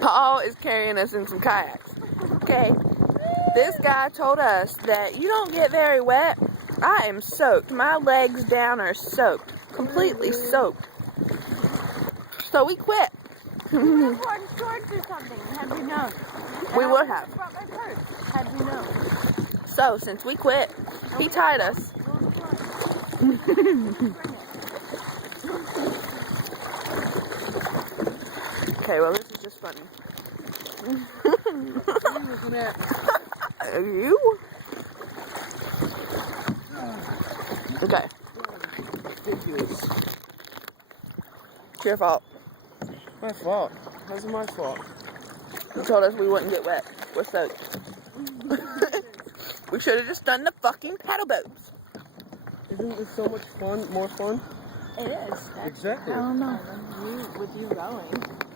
Paul is carrying us in some kayaks. Okay, this guy told us that you don't get very wet. I am soaked. My legs down are soaked. Completely soaked. So we quit. We would have brought shorts or something, had we known. We would have. I brought my purse, had we known. So, since we quit, he tied us. Okay, well, this is just funny. You? Okay. Ridiculous. It's your fault. My fault. How's it my fault? You told us we wouldn't get wet. We're soaked. We should have just done the fucking paddle boats. Isn't it so much fun? More fun? It is. Exactly. I don't know. With you going.